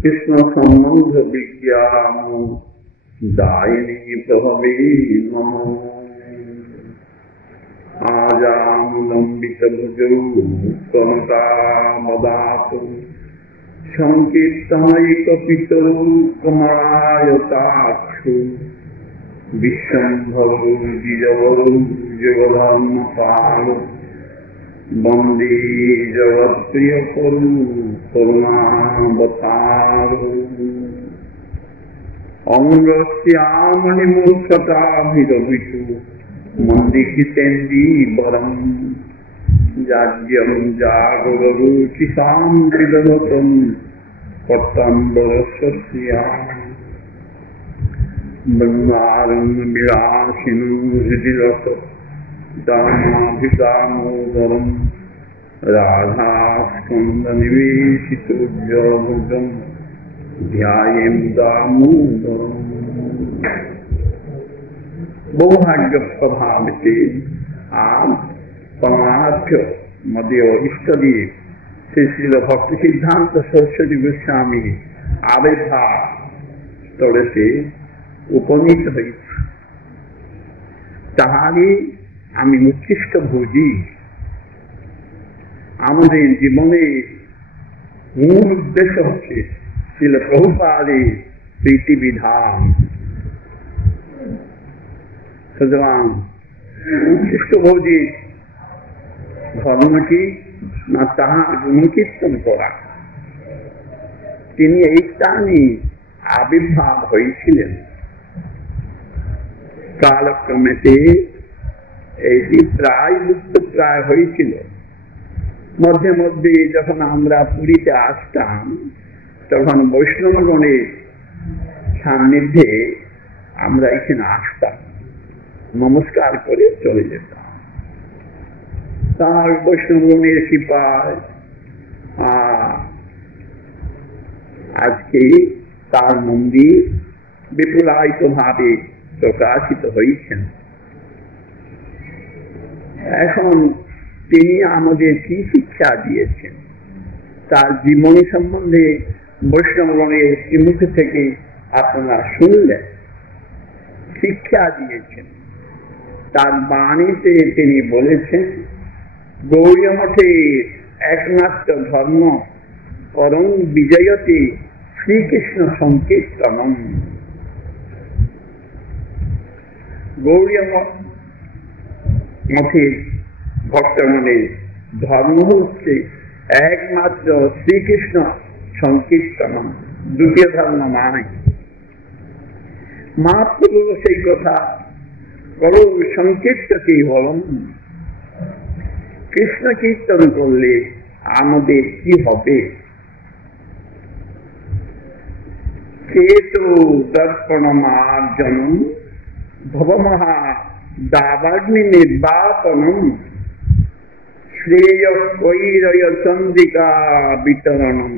কৃষ্ণ সম্বন্ধ বিজ্ঞান দায়িনী প্রভবে নম। আজানুলম্বিত ভুজৌ কনকামদাতু সংকীর্তনৈকপিতরৌ কমলায়তাক্ষু বিশ্বম্ভরৌ দ্বিজবরৌ যুগধর্মপালৌ বন্দে জগৎপ্রিয়করৌ করুণাবতারৌ। অঙ্গস্যামণিমূর্ছটাভিরভিতু মন্দিকিতেন্দীবরং যাজ্ঞং জাগরুচিসাং বিদধতং পত্তম্বরস্যা। বৃন্দারং বিলাসিনং হৃদিরস দামাভিদামোদরং রাধাস্কন্দনিবেশিতোজ্জ্বলমুদং ধ্যায়েম দামোদরং। बहुभाग्य प्रभाविते आज परमार्थ मध्य इष्टदेव श्री श्रील भक्ति सिद्धांत सरस्वती गोस्वामी आविर्भाव स्तरे से उपनीत হয়েছে। তাহারই আমি উচ্ছিষ্ট ভোজি। আমাদের জীবনে মূল উদ্দেশ্য হচ্ছে শ্রীল প্রভুপাদের প্রীতি বিধান। সুতরাং উচ্ছিষ্ট ভোজি ধর্ম কি না, তাহার গুণকীর্তন করা। তিনি এই স্থানে আবির্ভাব হয়েছিলেন। কালক্রমেতে এটি প্রায় লুপ্তপ্রায় হয়েছিল। মধ্যে মধ্যে যখন আমরা পুরীতে আসতাম তখন বৈষ্ণবগণের সান্নিধ্যে আমরা এখানে আসতাম, নমস্কার করে চলে যেতাম। তার বৈষ্ণবগণের কৃপায় আজকে তার মন্দির বিপুলায়িত ভাবে প্রকাশিত হয়েছেন। এখন তিনি আমাদের কি শিক্ষা দিয়েছেন, তার জীবনী সম্বন্ধে বৈষ্ণবগণের মুখ থেকে আপনারা শুনলেন। শিক্ষা দিয়েছেন, তার বাণীতে তিনি বলেছেন গৌড়ীয় মঠের একমাত্র ধর্ম পরম বিজয়তে শ্রীকৃষ্ণ সংকীর্তনম। গৌড়ীয় মঠের ভক্তগণের ধর্ম হচ্ছে একমাত্র শ্রীকৃষ্ণ সংকীর্তনম, দ্বিতীয় ধর্ম নাই। মহাপ্রভু সেই কথা করো সংকীর্ত কেবলম। কৃষ্ণ কীর্তন করলে আমাদের কি হবে? চেতো দর্পণমার্জনম ভবমহা দাবাগ্নি নির্বাপনম শ্রেয় কৈরয় চন্দ্রিকা বিতরণম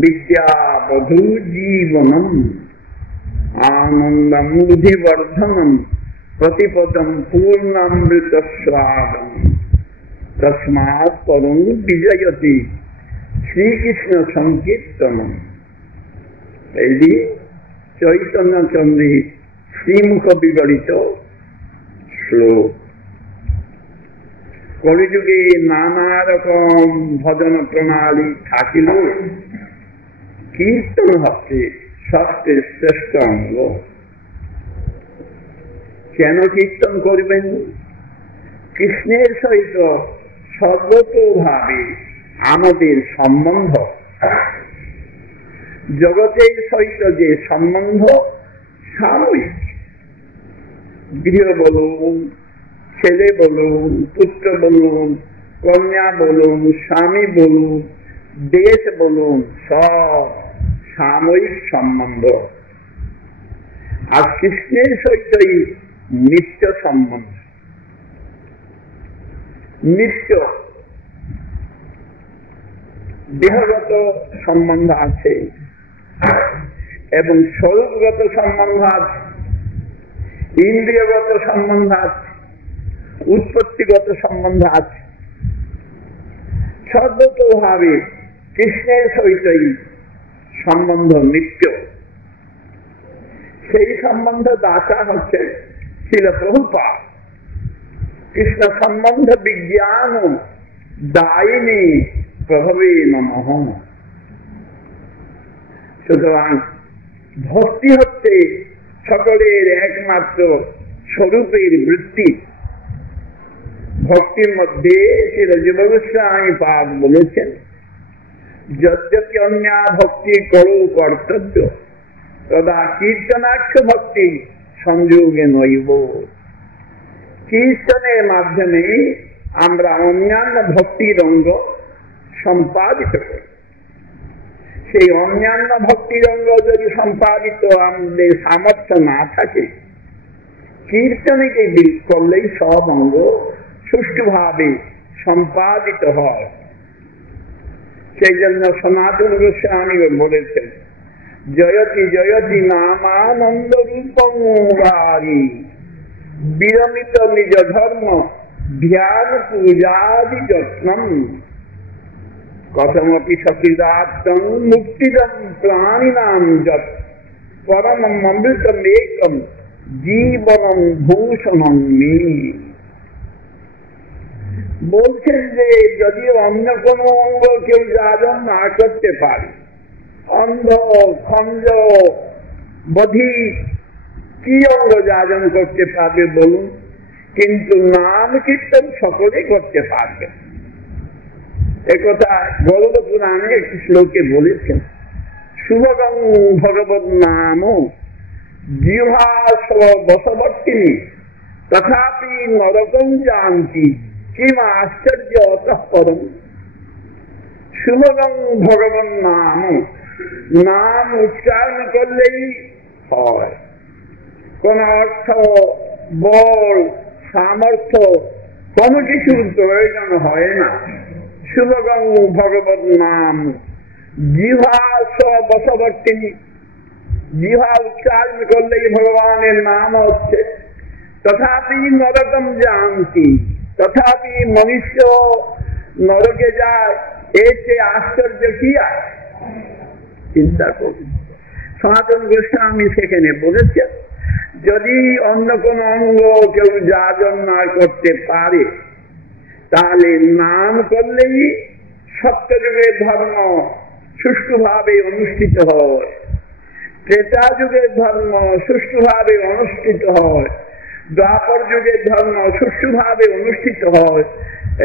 বিদ্যাবধূ জীবনম আনন্দমূধিবর্ধনম প্রতিপদম পূর্ণামৃত স্বাদম তস্মাৎ পরম বিজয়তি শ্রীকৃষ্ণ সংকীর্তনম। এটি চৈতন্য চন্দ্রের শ্রীমুখ বিগলিত শ্লোক। কলিযুগে নানা রকম ভজন প্রণালী থাকিল, কীর্তন হচ্ছে সবচেয়ে শ্রেষ্ঠ অঙ্গ। কেন কীর্তন করবেন? কৃষ্ণের সহিত সর্বতোভাবে আমাদের সম্বন্ধ, জগতের সহিত যে সম্বন্ধ সাময়িক, গৃহ বলুন, ছেলে বলুন, পুত্র বলুন, কন্যা বলুন, স্বামী বলুন, দেশ বলুন, সব সাময়িক সম্বন্ধ। আর কৃষ্ণের সহিতই নিত্য সম্বন্ধ। নিত্য দেহগত সম্বন্ধ আছে এবং স্বরূপগত সম্বন্ধ আছে। ইন্দ্রিয়গত সম্বন্ধ আছে, উৎপত্তিগত সম্বন্ধ আছে। সর্বতোভাবে কৃষ্ণের সহিতই সম্বন্ধ নিত্য। সেই সম্বন্ধ দাতা হচ্ছে শ্রীল প্রভুপাদ। কৃষ্ণ সম্বন্ধ বিজ্ঞান দায়িনী প্রভবে নমঃ। সুতরাং ভক্তি হচ্ছে সকলের একমাত্র স্বরূপের বৃত্তি। ভক্তির মধ্যে শ্রীল জীব গোস্বামী পাদ বলেছেন, যদ্যপি অন্যা ভক্তি করো কর্তব্য তদা কীর্তনাক্ষ ভক্তি সংযোগে নৈব। কীর্তনের মাধ্যমে আমরা অন্যান্য ভক্তির অঙ্গ সম্পাদিত করি। সেই অন্যান্য ভক্তির অঙ্গ যদি সম্পাদিত আমাদের সামর্থ্য না থাকে, কীর্তনকে করলেই সব অঙ্গ সুষ্ঠুভাবে সম্পাদিত হয়। সেই জন্য সনাতন গোস্বামী বলেছেন, জয়তি জয়তি নামানন্দ রূপং বারি বিরমিত নিজ ধর্ম ধ্যান পূজাদি যত্নম কথমপি সকিদাত্তং মুক্তিদম প্রাণিনাম যৎ পরমম অমৃতম একম জীবনম ভূষণম মে। বলছেন যে যদি অন্য কোন অঙ্গ কেউ যাজন না করতে পারে, অন্ধ খঞ্জ বধি কি অঙ্গ যাজন করতে পারবে বলুন? কিন্তু নাম কীর্তন সকলে করতে পারবে। একথা গরুড় পুরাণে একটি শ্লোকে বলেছেন, শুভগং ভগবত নাম জিহ্বা বশবর্তিনী তথাপি নরকং জানতি কিম আশ্চর্য অতঃ পরম। শুভগং ভগবন নাম, নাম উচ্চারণ করলেই হয়। কোন অর্থ, বল, সামর্থ্য কোন কিছুর প্রয়োজন হয় না। শুভগং ভগবত নাম জিহ্বা বশবর্তিনী, জিহ্বা উচ্চারণ করলেই ভগবানের নাম হচ্ছে। তথাপি নরকম জানতি, তথাপি মনুষ্য নরকে যায়, এর চেয়ে আশ্চর্য কি আছে? চিন্তা করুন। সনাতন গোস্বামী সেখানে বলেছেন, যদি অন্য কোন অঙ্গ কেউ যাজন না করতে পারে, তাহলে নাম করলেই সত্যযুগের ধর্ম সুষ্ঠুভাবে অনুষ্ঠিত হয়, ত্রেতা যুগের ধর্ম সুষ্ঠুভাবে অনুষ্ঠিত হয়, দ্বাপর যুগের ধর্ম সুষ্ঠুভাবে অনুষ্ঠিত হয়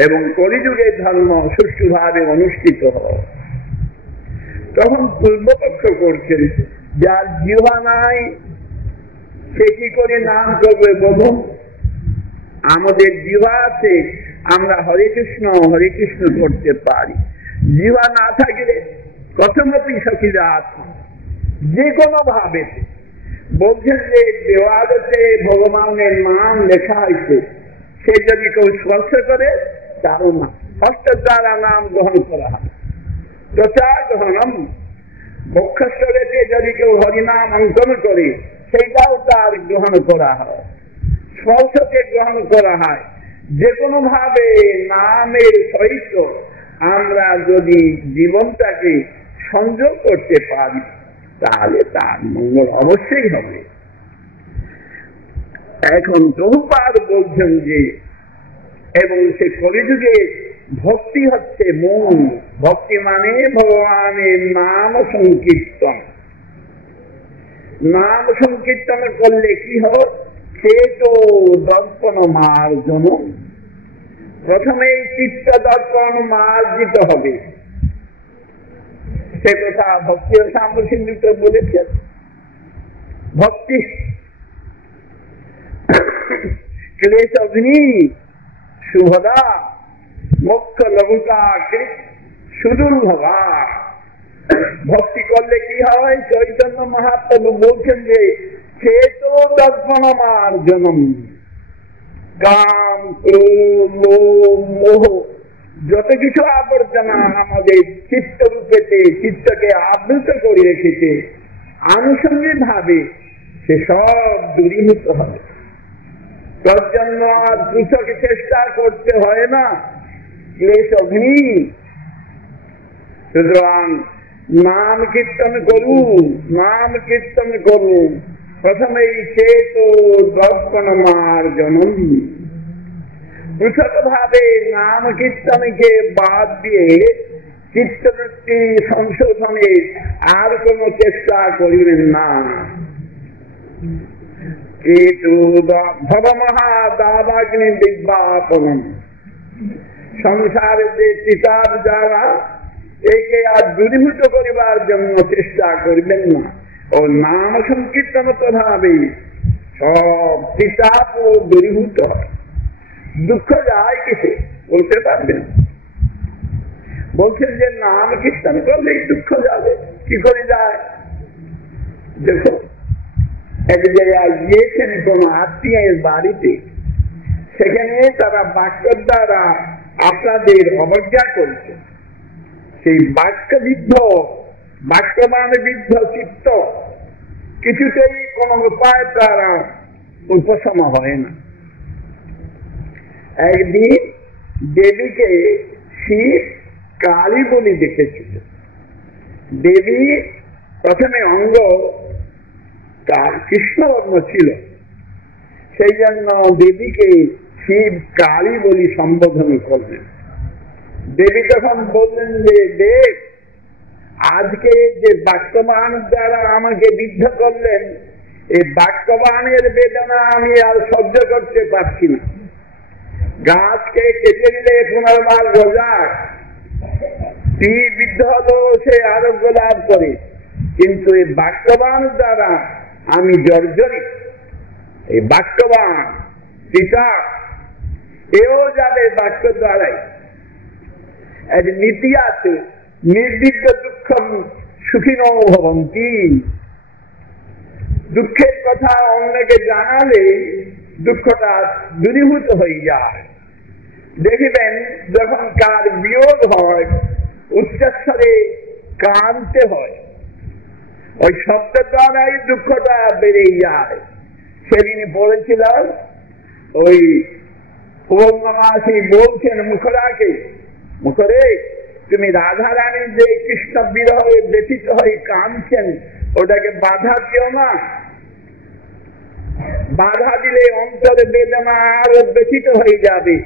এবং কলিযুগের ধর্ম সুষ্ঠুভাবে অনুষ্ঠিত হয়। তখন পূর্বপক্ষ করছেন, যার জিহ্বা নাই সে কি করে নাম করবে বলুন? আমাদের জিহ্বা আছে, আমরা হরে কৃষ্ণ করতে পারি। জিহ্বা না থাকলে কথমপি সখিদাত, যে কোনো ভাবে বলছেন যে দেওয়ালেতে ভগবানের নাম লেখা হয়েছে, সে যদি কেউ স্পর্শ করে তারও না, হস্ত দ্বারা নাম গ্রহণ করা হয়। গ্রহণম, বক্ষস্থলেতে যদি কেউ হরিনাম অঙ্কন করে সেইটাও তার গ্রহণ করা হয়, স্পর্শকে গ্রহণ করা হয়। যে কোনো ভাবে নামের সহিত আমরা যদি জীবনটাকে সংযোগ করতে পারি তাহলে তার মঙ্গল অবশ্যই হবে। এখন প্রভুপাদ বলছেন যে, এবং সে কলিযুগে ভক্তি হচ্ছে মূল। ভক্তি মানে ভগবানের নাম সংকীর্তন। নাম সংকীর্তন করলে কি হয়? সে তো দর্পণ মার্জন, প্রথমে চিত্ত দর্পণ মার্জিত হবে। সে কথা ভক্তি সাম্যসিন্ধুতে বলেছেন। ভক্তি ক্লেশ অগ্নি শুভদা মোক্ষ লঘুতা সুদুর্ভবা। ভক্তি করলে কি হয়? চৈতন্য মহাপ্রভু বলছেন যে চেতো দর্পণ মার্জনম, কাম ক্রোধ লোভ মোহ যত কিছু আবর্জনা আমাদের চিত্ত রূপেতে চিত্তকে আবৃত করে রেখেছে, আনুষঙ্গিক ভাবে সে সব দূরীভূত হবে। তার জন্য আর পৃথক চেষ্টা করতে হয় না, ক্লেশ অগ্নি। সুতরাং নাম কীর্তন করুন, নাম কীর্তন করুন। প্রথমেই চেত দর্পণ মার্জনম। পৃথক ভাবে নাম কীর্তনকে বাদ দিয়ে চিত্তবৃত্তি সংশোধনে আর কোন চেষ্টা করিবেন না। কেতু ভবমহাদাবাগ্নি দিব্যাপনম। সংসারে যে চিতার যারা একে আর দূরীভূত করিবার জন্য চেষ্টা করিবেন না। ও নাম সংকীর্তন প্রভাবে সব চিতাপ ও দূরীভূত হয়। দুঃখ যায় কিসে বলতে পারবেন? বলছেন যে নাম কীর্তন করলেই দুঃখ যাবে। কি করে যায়? দেখো, এক জায়গায় গিয়েছেন কোন আত্মীয়ের বাড়িতে, সেখানে তারা বাক্য দ্বারা আপনাদের অবজ্ঞা করছে। সেই বাক্যবিদ্ধ, বাক্যবান বিদ্ধ চিত্ত কিছুতেই কোন উপায় দ্বারা উপশম হয় না। একদিন দেবীকে শিব কালী বলে দেখেছিল। দেবী প্রথমে অঙ্গ তার কৃষ্ণবর্ণ ছিল, সেই জন্য দেবীকে শিব কালী বলে সম্বোধন করলেন। দেবী তখন বললেন যে দেব, আজকে যে বাক্যবান দ্বারা আমাকে বিদ্ধ করলেন, এই বাক্যবানের বেদনা আমি আর সহ্য করতে পারছি না। গাছকে কেটে দিলে পুনর্বার গজায়, তীর বিদ্ধ হলো সে আরোগ্য লাভ করে, কিন্তু এই বাক্যবান দ্বারা আমি জর্জরিত। এই বাক্যবান পিতা এও যাবে বাক্য দ্বারাই। এক নীতি আছে, নির্বিঘ্ন দুঃখম সুখিনো ভবন্তি। দুঃখের কথা অন্যকে জানালে দুঃখটা দূরীভূত হয়ে যায়। দেখিবেন যখন কার বিয়োগ হয়, উচ্চস্বরে কাঁদতে হয়, ওই শব্দের দ্বারাই দুঃখটা বেড়ে যায়। সেদিন পড়েছিলাম, ওই পূর্ণমাসী বলছেন মুখরাকে, মুখরে তুমি রাধা রানী যে কৃষ্ণ বিরহে ব্যথিত হয়ে কাঁদছেন, ওটাকে বাধা দিও না। বাধা দিলে অন্তরে বেদনা আরো ব্যথিত হয়ে যাবে।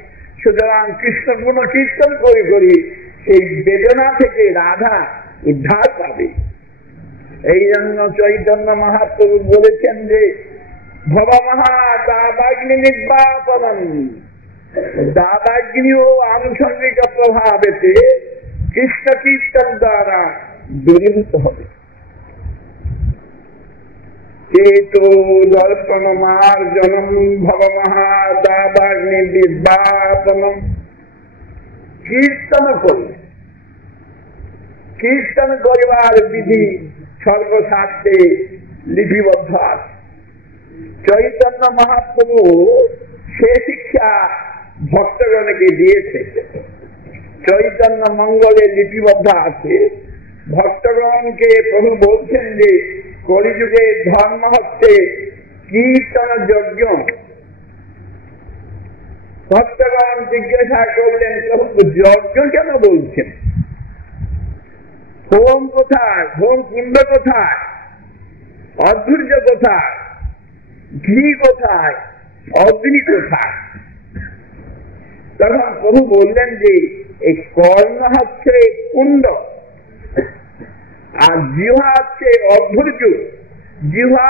সুতরাং কৃষ্ণ গুণ কীর্তন করে করি সেই বেদনা থেকে রাধা উদ্ধার পাবে। এই জন্য চৈতন্য মহাপ্রভু বলেছেন যে ভবমহা দাবাগ্নি নির্বাপনম। দাবাগ্নি ও আনুষঙ্গিক প্রভাবেতে কৃষ্ণ কীর্তন দ্বারা দূরীভূত হবে। চেতো দর্পণ মার্জনম ভবমহা দাবাগ্নি নির্বাপনম। কীর্তন করলে, কীর্তন করিবার বিধি সর্বশাস্ত্রে লিপিবদ্ধ আছে। চৈতন্য মহাপ্রভু সে শিক্ষা ভক্তগণকে দিয়েছে। চৈতন্য মঙ্গলে লিপিবদ্ধ আছে। ভক্তগণকে প্রভু বলছেন যে কলিযুগে ধর্ম হচ্ছে কীর্তন যজ্ঞ। ভক্তগণ জিজ্ঞাসা করলেন, প্রভু যজ্ঞ কেন বলছেন? হোম কোথায়? হোম কুণ্ড কোথায়? অধৈর্য কোথায়? ঘি কোথায়? অগ্নি কোথায়? তখন প্রভু বললেন যে এই কর্ণ হচ্ছে কুণ্ড, আর জিহ্বা হচ্ছে অধৈর্য। জিহ্বা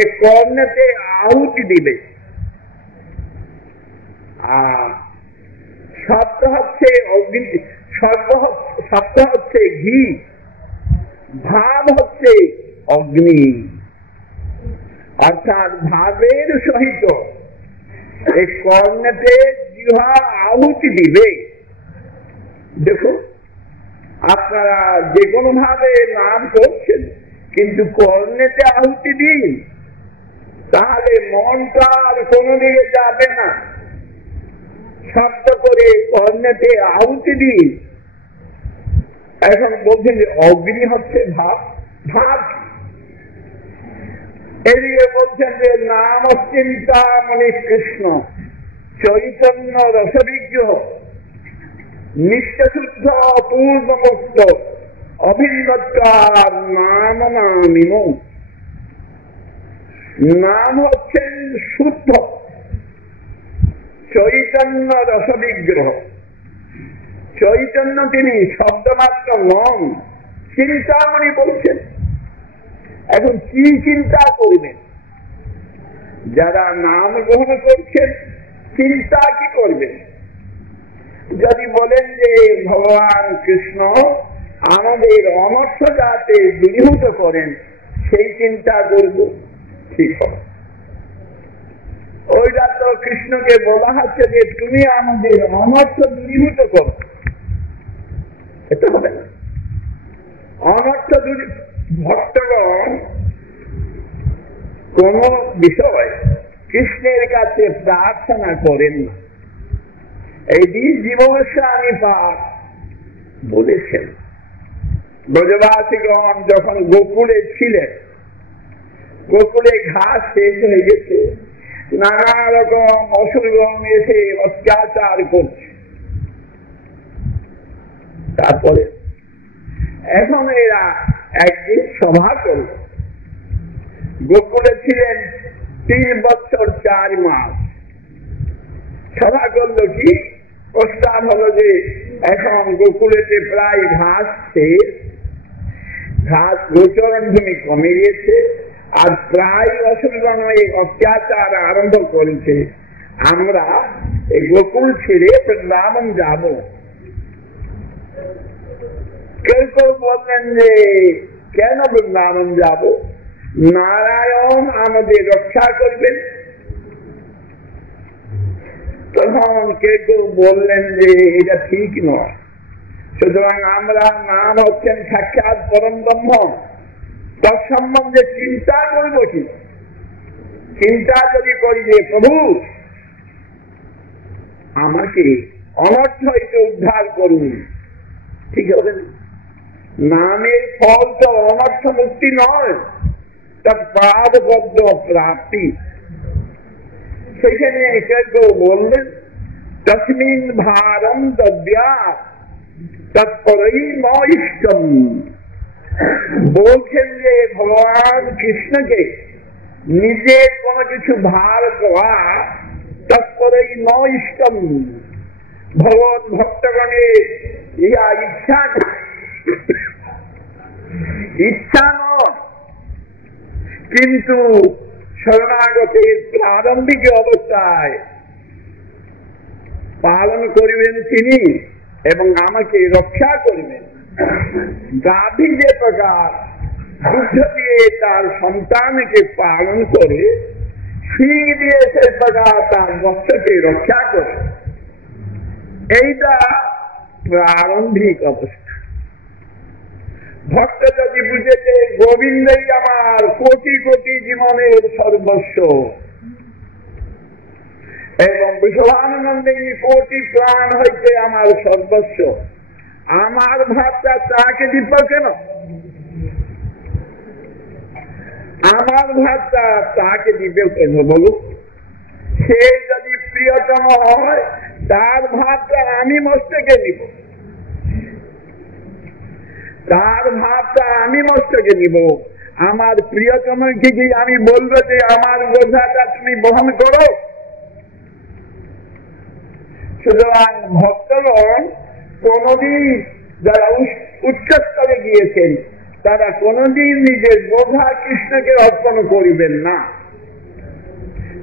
এই কর্ণেতে আহুতি দিবে, আর শব্দ হচ্ছে অগ্নি, শব্দ হচ্ছে ঘি, ভাব হচ্ছে অগ্নি। অর্থাৎ ভাবের সহিত এই কর্ণেতে জিহ্বা আহুতি দিবে। দেখুন, আপনারা যে কোনো ভাবে নাম করছেন, কিন্তু কর্ণেতে আহুতি দিন, তাহলে মনটা আর কোনো দিকে যাবে না। শব্দ করে কর্ণেতে আহুতি দিন। এখন বলছেন যে অগ্নি হচ্ছে ভাব। ভাব এদিকে বলছেন যে নাম চিন্তামণি কৃষ্ণ চৈতন্য রসবিগ্রহ নিত্যশুদ্ধ পূর্ণমুক্ত অভিন্নতার নাম নামিম। নাম হচ্ছেন শুদ্ধ চৈতন্য রসবিগ্রহ। চৈতন্য তিনি শব্দমাত্র নন, চিন্তামণি বলছেন। এখন কি চিন্তা করবেন? যারা নাম গ্রহণ করছেন চিন্তা কি করবেন? যদি বলেন যে ভগবান কৃষ্ণ আমাদের অনর্থ যাতে দূরীভূত করেন সেই চিন্তা করব, ঠিক হবে। ওইটা তো কৃষ্ণকে বলা হচ্ছে যে তুমি আমাদের অনর্থ দূরীভূত করো, এটা হবে না। অনর্থ ভক্তগণ কোন বিষয় কৃষ্ণের কাছে প্রার্থনা করেন না। এই জীবগোস্বামী পাঠ বলেছেন, ব্রজবাসীগণ যখন গোকুলে ছিলেন, গোকুলে ঘাস শেষ হয়ে গেছে, নানা রকম অসুরগণ এসে অত্যাচার করছে। তারপরে এখন এরা একদিন সভা করল। গোকুলে ছিলেন 3 বছর 4 মাস। সভা করলো কি? প্রস্তাব হলো যে এখন গোকুলেতে প্রায় ঘাস শেষ, ঘাস গোচরণ ভূমি কমে গেছে, আর প্রায় অসুরগণ এই অত্যাচার আরম্ভ করেছে। আমরা এই গোকুল ছেড়ে বৃন্দাবন যাব। কেউ কেউ বললেন যে কেন বৃন্দাবন যাব? নারায়ণ আমাদের রক্ষা করবেন। তখন কেউ কেউ বললেন যে এটা ঠিক নয়, সুতরাং আমরা নাম হচ্ছেন সাক্ষাৎ পরম ব্রহ্ম, তার সম্বন্ধে চিন্তা করব কি? চিন্তা যদি করি যে প্রভু আমাকে অনর্থ হইতে উদ্ধার করুন, ঠিক হবে না। নামের ফল তো অনর্থ মুক্তি নয়, তার পাদপদ্ম প্রাপ্তি। সেখানে কেউ বললেন তস্মিন ভারম দব্যা তৎপরই নইষ্টম। বলছেন যে ভগবান কৃষ্ণকে নিজের কোন কিছু ভার দেওয়া তৎপরই নইষ্টম। ভগবত ভক্তগণের ইহা ইচ্ছা নয়, কিন্তু শরণাগতের প্রারম্ভিক অবস্থায় পালন করিবেন তিনি এবং আমাকে রক্ষা করিবেন। গাভী যে প্রকার দুগ্ধ দিয়ে তার সন্তানকে পালন করে, শিং দিয়ে সে প্রকার তার বৎসকে রক্ষা করে। এইটা প্রারম্ভিক অবস্থা। ভক্ত যদি বুঝেছে গোবিন্দই আমার কোটি কোটি জীবনের সর্বস্ব এবং বিশ্ববানন্দে কোটি প্রাণ হইতে আমার সর্বস্ব, আমার ভাবটা তাকে দিব কেন? আমার ভাবটা তাকে দিবে কেন বলুন? সে যদি প্রিয়তম হয় তার ভাবটা আমি মস্তকে নিব, তার ভাবটা আমি মস্তকে নিব। আমার প্রিয়তমকে কি আমি বলবো যে আমার বোঝাটা তুমি বহন করো? সুতরাং ভক্তগণ কোনদিন যারা উচ্চ স্তরে গিয়েছেন তারা কোনদিন নিজের বোঝা কৃষ্ণকে অর্পণ করিবেন না।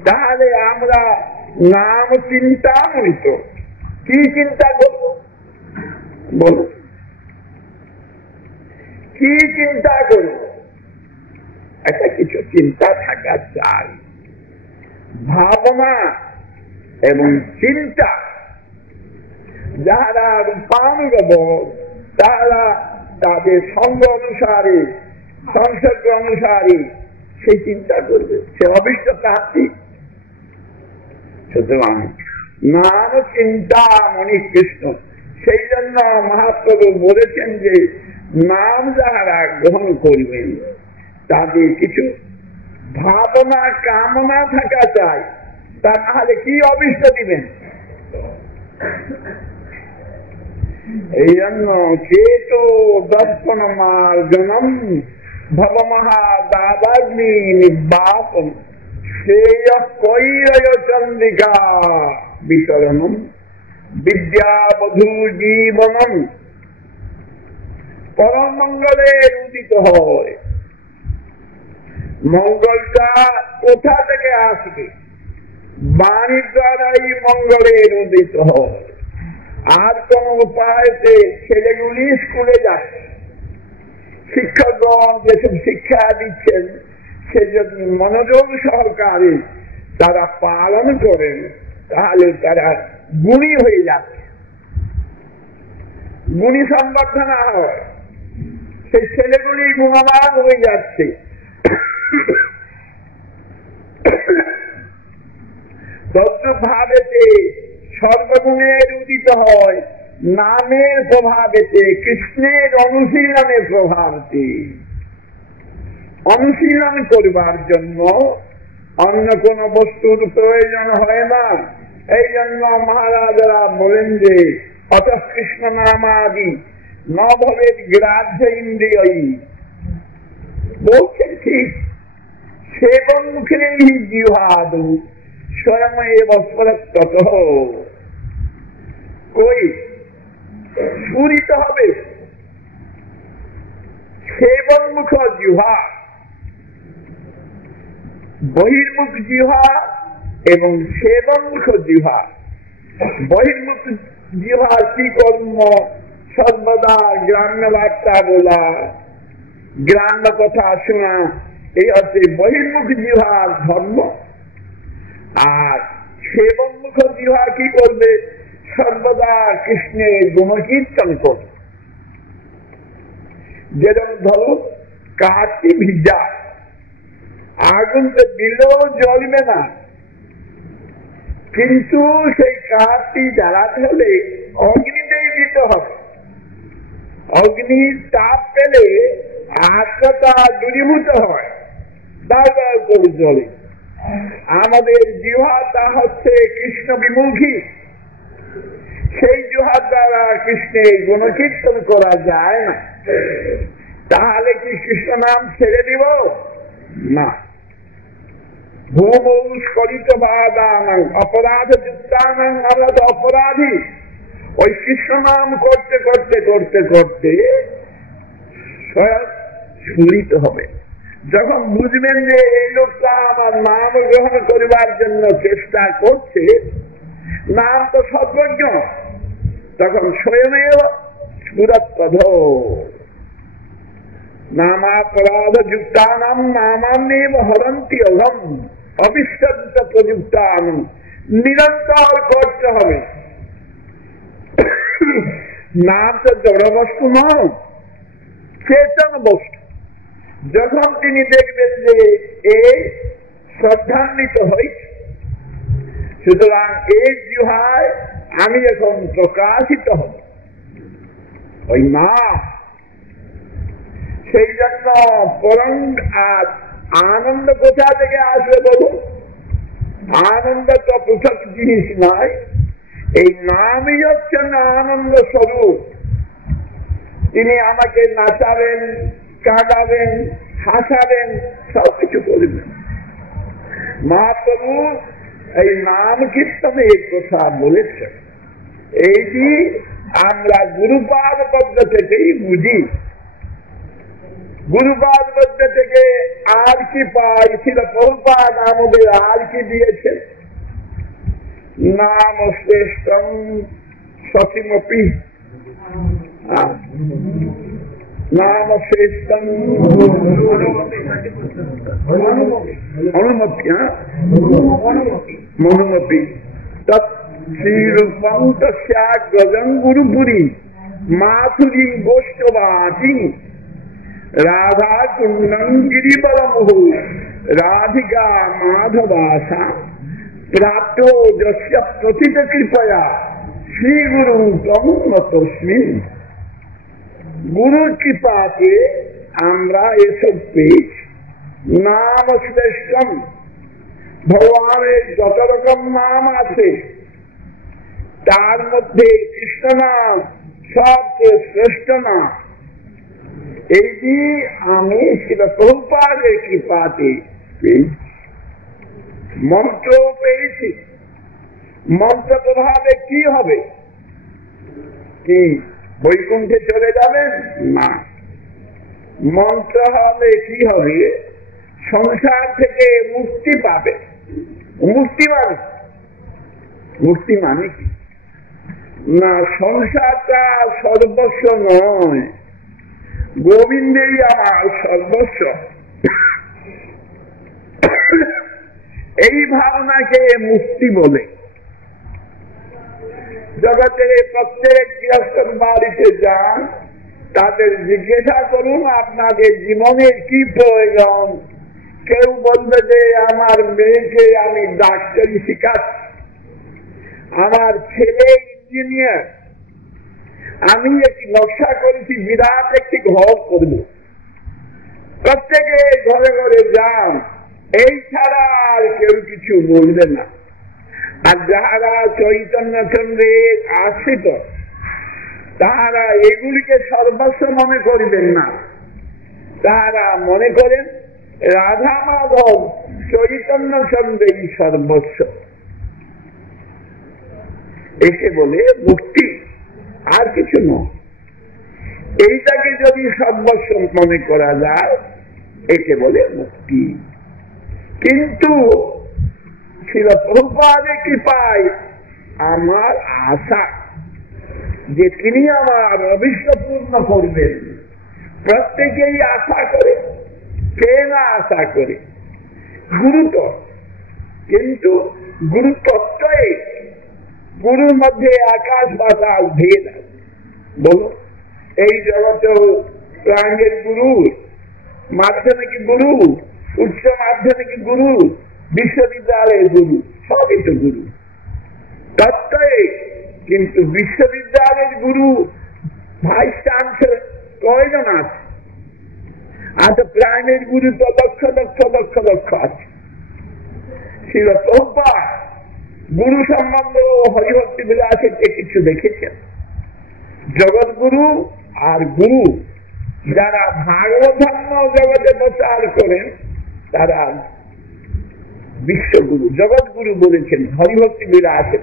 তাহলে আমরা নাম চিন্তা মনিত কি চিন্তা করব বল? কি চিন্তা করব? একটা কিছু চিন্তা থাকা চাই। ভাবনা এবং চিন্তা যারা রূপানুগত তারা তাদের সঙ্গ অনুসারে সংসর্গ অনুসারে সেই চিন্তা করবে, সে অভিষ্ট প্রাপ্তি। সুতরাং নাম চিন্তা মনি কৃষ্ণ। সেই জন্য মহাপ্রভু বলেছেন যে নাম যাহারা গ্রহণ করবেন তাদের কিছু ভাবনা কামনা থাকা চাই, তা নাহলে কি অভিষ্ট দিবেন? এই জন্য চেতো দর্পণ মার্জনম ভবমহা দাদাগ্নি নিবাপন শ্রেয় কৈরয় চন্দ্রিকা বিতরণম বিদ্যাবধূ জীবনম। পরম মঙ্গলের উদিত হয়। মঙ্গলটা কোথা থেকে আসবে? বাণীর দ্বারাই মঙ্গলের উদিত হয়। আর কোন উপায়তে ছেলেগুলি স্কুলে যাচ্ছে, শিক্ষকগণ যেসব শিক্ষা দিচ্ছেন সে যদি মনোযোগ সহকারে তারা পালন করেন তাহলে তারা গুণী হয়ে যাচ্ছে, গুণী সম্বর্ধনা হয়, সেই ছেলেগুলি গুণবান হয়ে যাচ্ছে। তদ্রূপভাবেতে সর্বগুণের উদিত হয় নামের প্রভাবেতে, কৃষ্ণের অনুশীলনের প্রভাবতে। অনুশীলন করবার জন্য অন্য কোন বস্তুর প্রয়োজন হয় না। এই জন্য মহারাজারা বলেন যে অত কৃষ্ণ নামাদি নভবেদ গ্রাহ্য ইন্দ্রিয়। বলছেন ঠিক, সেবন মুখে জিহাদু স্বয়ং তত কই স্ফুরিত হবে সেবন মুখ জিহ্বা, বহির্মুখ জিহ্বা এবং সেবন মুখ জিহ্বা। বহির্মুখ জিহ্বা কি কর্ম? সর্বদা গ্রাম্য বার্তা বলা, গ্রাম্য কথা শোনা, এই হচ্ছে বহির্মুখ জিহ্বার ধর্ম। আর সেবন্মুখ জিহ্বা কি করবে? সর্বদা কৃষ্ণের গুণকীর্তন করবে। যেরকম ধরো কাঠটি ভিজা, আগুনতে দিলেও জ্বলবে না, কিন্তু সেই কাঠটি জ্বালাতে হলে অগ্নিতেই দিতে হবে। অগ্নির তাপ পেলে আত্মতা দূরীভূত হয়, তারপর করে জ্বলে। আমাদের জিহ্বা হচ্ছে কৃষ্ণ বিমুখী, সেই জিহ্বার দ্বারা কৃষ্ণের গুণকীর্তন করা যায় না। তাহলে কি কৃষ্ণ নাম ছেড়ে দিব? না। ভূমস্কলিত বাদানাং অপরাধ যুক্তানাং, আমরা তো অপরাধী। ওই কৃষ্ণ নাম করতে করতে করতে করতে স্বয়ং স্ফুরিত হবে। যখন বুঝবেন যে এই লোকটা আমার নাম গ্রহণ করবার জন্য চেষ্টা করছে, নাম তো সর্বজ্ঞ, তখন স্বয়মেও স্ফুরৎপদ নামাপরাধ যুক্তানাম নামান্যেব হরন্তি অঘম অবিশ্রান্ত প্রযুক্তানাম। নিরন্তর করতে হবে। নাম তো জড় বস্তু নয়, চেতন বস্তু। যখন তিনি দেখবেন যে এই শ্রদ্ধান্বিত হয়েছে, সুতরাং এই জিহ্বায় আমি এখন প্রকাশিত হব ওই নাম। সেই জন্য পরম আনন্দ কোথা থেকে আসবে বলুন? আনন্দ তো পৃথক জিনিস নয়, এই নামই হচ্ছে না আনন্দ স্বরূপ। তিনি আমাকে নাচাবেন, কাঁদাবেন, হাসাবেন, সবকিছু করবেন। মহাপ্রভু এই নাম কীর্তনের কথা বলেছেন। এইটি আমরা গুরুপাদ পদ্ম থেকেই বুঝি। গুরুপাদ পদ্ম থেকে আর কি পাই? ছিল প্রভুপাদ আমাদের আর কি দিয়েছেন? নাম শ্রেষ্ঠম সতিমপি, নাম শ্রেষ্ঠম অনুমতি, মনুমপি তৎরূপম তস্যাগ্রজং গুরুপুরী মাথুরী গোষ্ঠবাচী রাধা কুণ্ডং গিরিবরমুহু রাধিকা মাধবাসা প্রাপ্ত যস্য প্রথিত কৃপয়া শ্রী গুরু তস্মি। গুরুর কৃপাতে আমরা এসব পেয়েছি। নাম শ্রেষ্ঠম, ভগবানের যত রকম নাম আছে তার মধ্যে কৃষ্ণ নাম সবচেয়ে শ্রেষ্ঠ নাম। এইটি আমি শিল প্রভুপাদের কৃপাতে পেয়েছি, মন্ত্র পেয়েছি। মন্ত্র প্রভাবে কি হবে? কি বৈকুণ্ঠে চলে যাবেন? না, মন্ত্র হলে কি হবে? সংসার থেকে মুক্তি পাবে। মুক্তি মানে কি না, সংসারটা সর্বস্ব নয়, গোবিন্দেই আমার সর্বস্ব, এই ভাবনাকে মুক্তি বলে। জগতে প্রত্যেক গৃহস্থর বাড়িতে যান, তাদের জিজ্ঞাসা করুন আপনাদের জীবনের কি প্রয়োজন। কেউ বলবে যে আমার মেয়েকে আমি ডাক্তারি শিখাচ্ছি, আমার ছেলে ইঞ্জিনিয়ার, আমি একটি নকশা করেছি বিরাট একটি ঘর করব। প্রত্যেকে ঘরে ঘরে যান, এই ছাড়া আর কেউ কিছু বলবে না। আর যাহারা চৈতন্য চন্দ্রের আশ্রিত, তাহারা এগুলিকে সর্বস্ব মনে করিবেন না। তাহারা মনে করেন রাধা মাধব চৈতন্য চন্দ্রেই সর্বস্ব। একে বলে মুক্তি, আর কিছু নয়। এইটাকে যদি সর্বস্ব মনে করা যায়, একে বলে মুক্তি। কিন্তু শিল প্রভুপাদের কৃপায় আমার আশা যে তিনি আমার অভিষ্ট পূর্ণ করবেন। প্রত্যেকেই আশা করে, কে না আশা করে? গুরুত্ব, কিন্তু গুরুতত্ত্বে গুরুর মধ্যে আকাশ বাতাস ভেদ আছে। বলো, এই জগতেও প্রাঙ্গের গুরু, মাধ্যমিক গুরু, উচ্চ মাধ্যমিক গুরু, বিশ্ববিদ্যালয়ের গুরু, সবই তো গুরু তত্ত্বে। কিন্তু বিশ্ববিদ্যালয়ের গুরু ভাইস চ্যান্সেলর কয়জন আছে? আর তো প্রাইমারি গুরু তো লক্ষ লক্ষ লক্ষ লক্ষ আছে। শিল প্রভুপাদ গুরু সম্বন্ধ হরিভক্তি বিলাসে কিছু দেখেছেন? জগৎগুরু আর গুরু যারা ভাগবত ধর্ম জগতে প্রচার করেন, তারা বিশ্বগুরু, জগৎগুরু বলেছেন হরিভক্তি বিলাসে।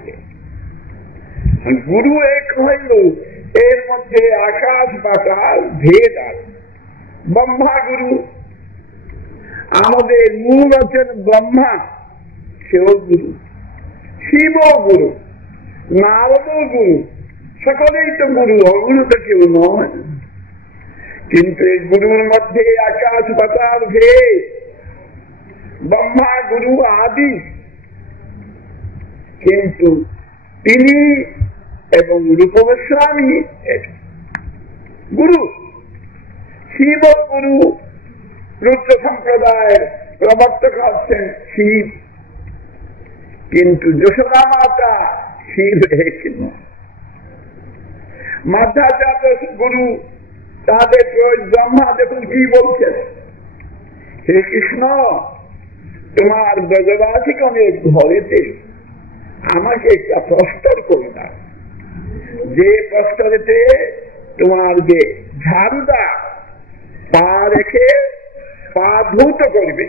গুরু এক হইল, এর মধ্যে আকাশ বাতাস ভেদ আছে। ব্রহ্মা গুরু, আমাদের মূল আছেন ব্রহ্মা, সেও গুরু। শিব গুরু, নারদ গুরু, সকলেই তো গুরু, অগুরু তো কেউ নয়। কিন্তু এই গুরুর মধ্যে আকাশ বাতাস ভেদ। ব্রহ্মা গুরু আদি, কিন্তু তিনি এবং রূপ গোস্বামী গুরু। শিব গুরু, রুদ্র সম্প্রদায়ের প্রবর্তক হচ্ছেন শিব, কিন্তু যশোদা মাতা শিব হয়েছিল। মাধ্যাচার্য গুরু, তাদের ব্রহ্মা দেখুন কি বলছেন, হে কৃষ্ণ, তোমার ব্রজবাসীগণের ঘরেতে আমাকে একটা প্রস্তর করে দাও, যে প্রস্তরেতে তোমার যে ঝাড়ুদা পা রেখে পা ধৌত করবে,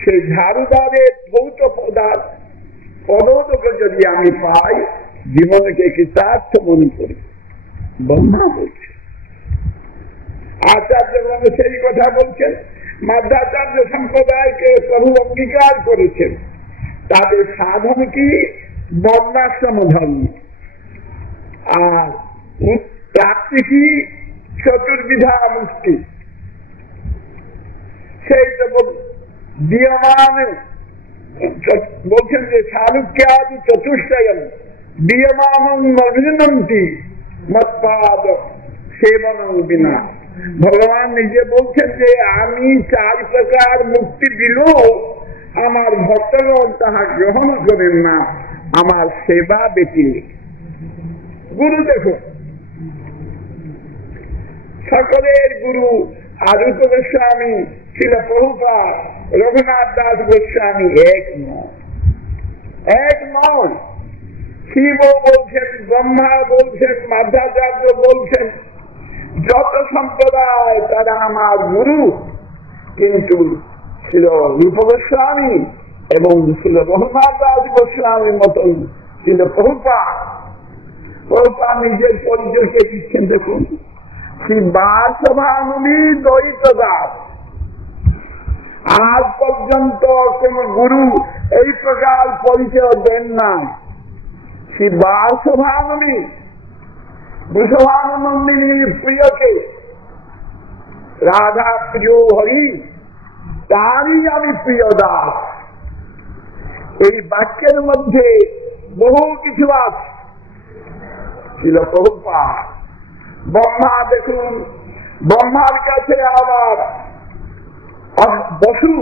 সেই ঝাড়ুদারের ধৌত পদকে যদি আমি পাই, জীবনকে কৃতার্থ মনে করি। ব্রহ্মা বলছে, আচার্যগণ সেই কথা বলছেন। মাধ্যাচার্য সম্প্রদায়কে প্রভু অঙ্গীকার করেছেন, তাদের সাধন কি? বর্ণাশ্রম ধর্ম। আর প্রাপ্তি কি? চতুর্বিধা মুক্তি। সেই তো দীয়মান বলছেন যে চালুক্যাদি চতুষ্টয়ম দীয়মান অভিনন্তি মৎপাদ সেবন বিনা। ভগবান নিজে বলছেন যে আমি 4 প্রকার মুক্তি দিলেও আমার ভক্তগণ তাহা গ্রহণ করেন না আমার সেবা ব্যতীত। গুরু দেখুন, সকলের গুরু। আর রূপ গোস্বামী ছিল প্রভুপাদ, রঘুনাথ দাস গোস্বামী এক নয়। শিব বলছেন, ব্রহ্মা বলছেন, মাধ্যাচার্য বলছেন, যত সম্প্রদায় তারা আমার গুরু, কিন্তু ছিল রূপ গোস্বামী এবং ছিল রঘুনাথ দাস গোস্বামীর মতন ছিল প্রভুপাদ। প্রভুপাদ নিজের পরিচয়কে দিচ্ছেন, দেখুন, শ্রী বাসভানুনি দ্বৈত দাস। আজ পর্যন্ত কোন গুরু এই প্রকার পরিচয় দেন নাই। শ্রী বাসভানুনি, বৃষভানুনন্দিনীর প্রিয়কে, রাধা প্রিয় হরি, তারই আমি প্রিয় দাস। এই বাক্যের মধ্যে বহু কিছু আছে। ছিল প্রভুপাদ। ব্রহ্মা, দেখুন, ব্রহ্মার কাছে আবার বসু,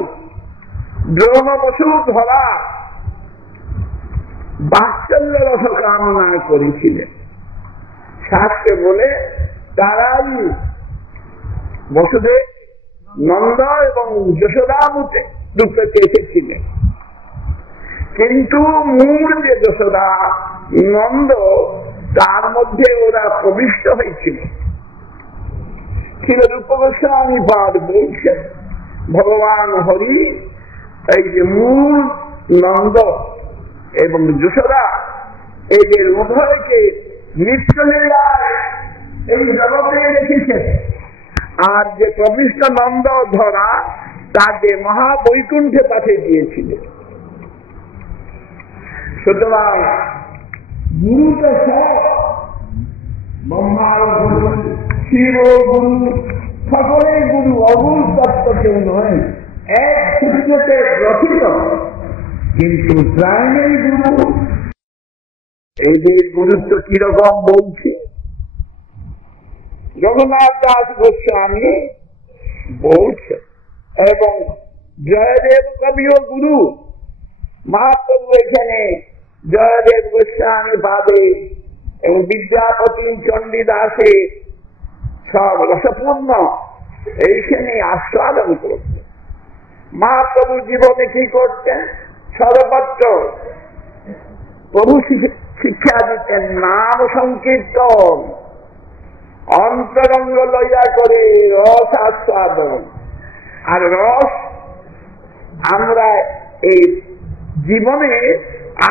দ্রোণ বসু ধরা বাৎসল্য রস কামনা করেছিলেন। শাস্ত্রে বলে তারাই বসুদেব, নন্দ এবং যশোদামুতে দুটোতে এসেছিলেন, কিন্তু মূল যে যশোদা নন্দ, তার মধ্যে ওরা প্রবিষ্ট হয়েছিল। রূপ গোস্বামী পাদ বলছেন, ভগবান হরি এই যে মূল নন্দ এবং যশোদা, এদের উভয়কে নিত্য লীলায় এই জগতে রেখেছেন। আর যে প্রবিষ্ট নন্দ ধরা, তাকে মহাবৈকুণ্ঠে পাঠিয়ে দিয়েছিলেন। সুতরাং গুরুকে সব, ব্রহ্মার গুরু, শিব গুরু, সকলের গুরু, অগুর তত্ত্ব কেউ নয়, এক সূত্রতে গঠিত, কিন্তু প্রাইমারি গুরু। এদের গুরুত্ব কিরকম বলছি। রঘুনাথ দাস গোস্বামী বলছেন, এবং জয়দেব কবিও গুরু। মহাপ্রভু এখানে জয়দেব গোস্বামী পাদে এবং বিদ্যাপতি চণ্ডীদাসে সব রসপূর্ণ এইখানে আস্বাদন করতেন। মহাপ্রভু জীবনে কি করতেন? সর্বত্র প্রভু শিক্ষা দিতেন নাম সংকীর্তন, অন্তরঙ্গ লইয়া করে রস আস্বাদন। আর রস আমরা এই জীবনে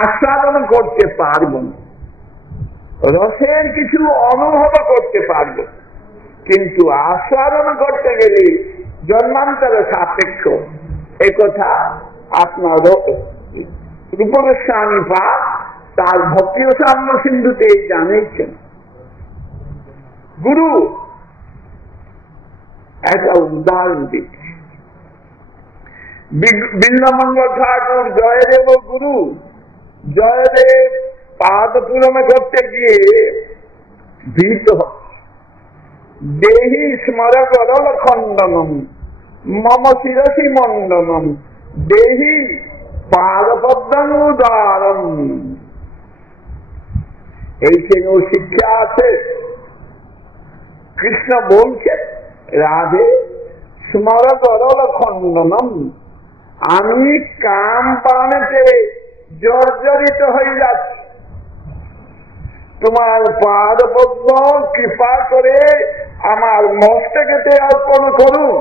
আস্বাদন করতে পারব না, রসের কিছু অনুভব করতে পারব, কিন্তু আস্বাদন করতে গেলে জন্মান্তর সাপেক্ষ। একথা আপনার রূপ গোস্বামী পাদ তার ভক্তি ও সাম্য সিন্ধুতে জানিয়েছেন। গুরু একটা উদাহরণ দিচ্ছে। বিল্লমঙ্গল ঠাকুর জয়দেব গুরু। জয়দেব পাদ পূরণ করতে গিয়ে ভীত হচ্ছে। দেহি স্মর গরল খণ্ডনম মম শিরসি মণ্ডনম দেহি পাদপদ্ম উদারম। এইখানে শিক্ষা আছে। কৃষ্ণ বলছেন, রাধে স্মর গরল খণ্ডনম, আমি কাম পানেতে জর্জরিত হয়ে যাচ্ছি, তোমার পাদ পদ্ম কৃপা করে আমার মস্তকেতে অর্পণ করুন।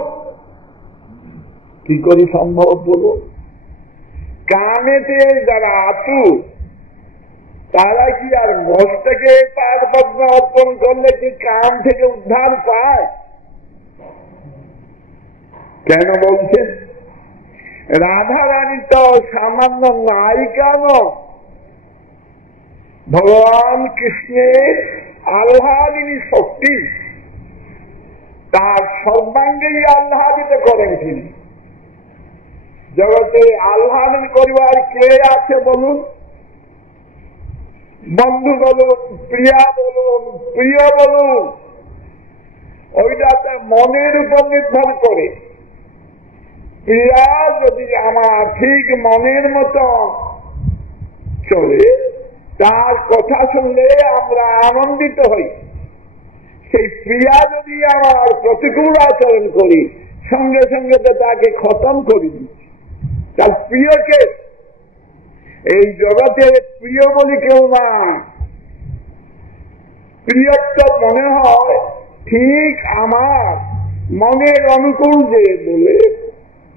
কি করে সম্ভব বলো? কামেতে যারা আতুর, তারা কি আর মস্তকে পাদ পদ্ম অর্পণ করলে কি কাম থেকে উদ্ধার পায়? কেন বলছেন? রাধা রানী তো সামান্য নায়িকা নয়, ভগবান কৃষ্ণের আহ্লাদিনী শক্তি, তার সর্বাঙ্গেই আহ্লাদিত করেন তিনি। জগতে আহ্লাদন করিবার কে আছে বলুন? বন্ধু বলুন, প্রিয়া বলুন, প্রিয় বলুন, ওইটাতে মনের উপর নির্ভর করে। প্রিয়া যদি আমার ঠিক মনের মতো চলে, তার কথা শুনলে আমরা আনন্দিত হই। সেই প্রিয়া যদি আমার প্রতিকূল আচরণ করি, সঙ্গে সঙ্গে তো তাকে খতম করে দিচ্ছে। তার প্রিয়কে, এই জগতে প্রিয় বলে কেউ না। প্রিয়ত্ব মনে হয় ঠিক আমার মনের অনুকূল যে বলে,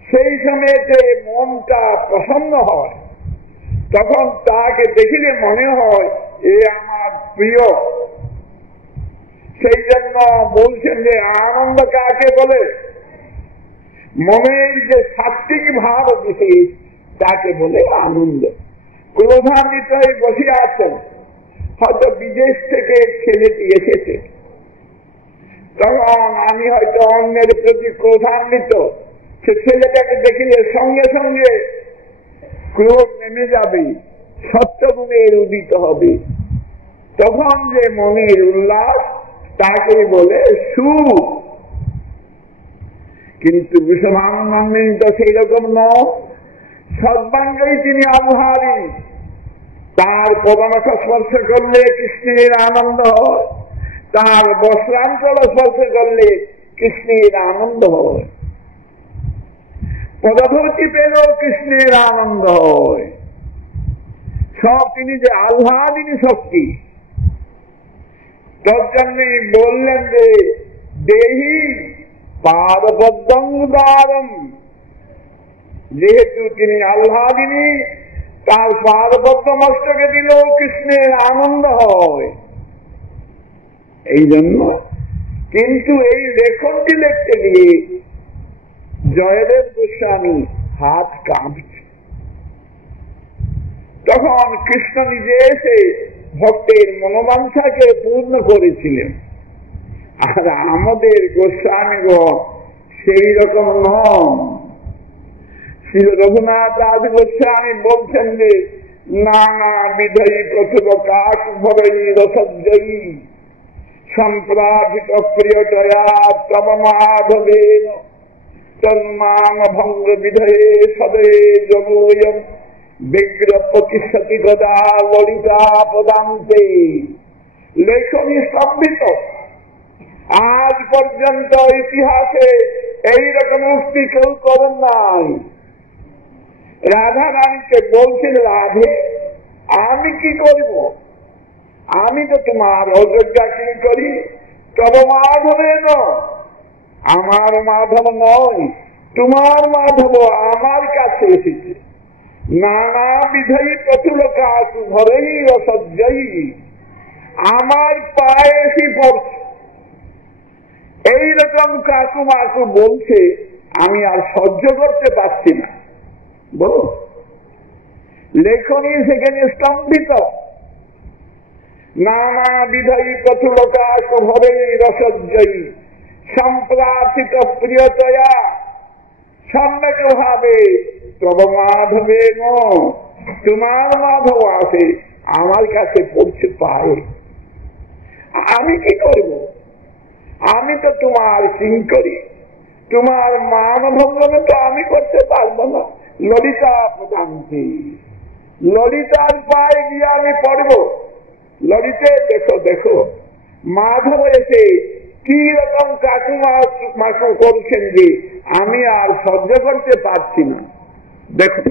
সেই সময়তে মনটা প্রসন্ন হয়, তখন তাকে দেখিলে মনে হয় এ আমার প্রিয়। সেই জন্য বলছেন যে আনন্দ কাকে বলে? মনের যে সাত্বিক ভাব বিশেষ তাকে বলে আনন্দ। ক্রোধান্বিত হয়ে বসে আছেন, হয়তো বিদেশ থেকে ছেলেটি এসেছে, তখন আমি হয়তো অন্যের প্রতি ক্রোধান্বিত, সে ছেলেটাকে দেখিলে সঙ্গে সঙ্গে ক্রোধ নেমে যাবে, সত্যগুণের উদিত হবে, তখন যে মনের উল্লাস তাকে বলে সুখ। কিন্তু বিশ্বভানন্দী তো সেই রকম নয়। সর্বাঙ্গেই তিনি আবহারী, তার পদনখ স্পর্শ করলে কৃষ্ণের আনন্দ হয়, তার বস্ত্রাঞ্চল স্পর্শ করলে কৃষ্ণের আনন্দ হয়, পদধূতি পেলেও কৃষ্ণের আনন্দ হয়। সব তিনি যে আহ্লাদিনী শক্তি, তোর জন্যে বললেন যে দেহি পাদপদ্মং, যেহেতু তিনি আহ্লাদিনী, তার পাদপদ্ম মস্তকে দিলেও কৃষ্ণের আনন্দ হয়। এই জন্য কিন্তু এই লেখনটি লিখতে গিয়ে জয়দেব গোস্বামী হাত কাঁপছে। তখন কৃষ্ণ নিজে এসে ভক্তের মনোবাঞ্ছাকে পূর্ণ করেছিলেন। আর আমাদের গোস্বামীগণ সেই রকম নন। শ্রী রঘুনাথ দাস গোস্বামী বলছেন যে নানা বিধি প্রচুর কাক ভবই রসজ্জয়ী সম্প্রাধিত প্রিয়তয়া তব মাধবেন তন্মান ভঙ্গ বিধয়ে সদে জগোয়ম বিগ্রহ প্রতিশতি গদা ললিতা পদান্তে। লেখনী স্তম্ভিত। আজ পর্যন্ত ইতিহাসে এইরকম উক্তি কেউ করেন নাই। রাধা রানীকে বলছেন, রাধে আমি কি করব, আমি তো তোমার অযোধ্যা কি করি, তবে মাধবে আমার মাধব নয়, তোমার মাধব আমার কাছে এসেছে। নানা বিধি প্রচুর কাকু ভরেই রসজ্জয়ী, আমার পায়ে এসে পড়ছে। এইরকম কাকু মাকু বলছে, আমি আর সহ্য করতে পারছি না। বলো, লেখনী সেখানে স্তম্ভিত। নানা বিধি প্রচুর কাকু ভরেই রসজ্জয়ী সম্প্রার্থিত প্রিয়তয়া সম্যক ভাবে তব মাধবে তোমার মাধব আছে আমার কাছে পৌঁছে পায়। আমি কি করব, আমি তো তোমার কিঙ্করী, তোমার মান ভঙ্গন তো আমি করতে পারবো না। ললিতা প্রদান্তি, ললিতার পায়ে গিয়ে আমি পড়ব। ললিতে দেখো দেখো মাধব এসে কি রকম কাকুমা মাকু করছেন যে আমি আর সহ্য করতে পারছি না। দেখো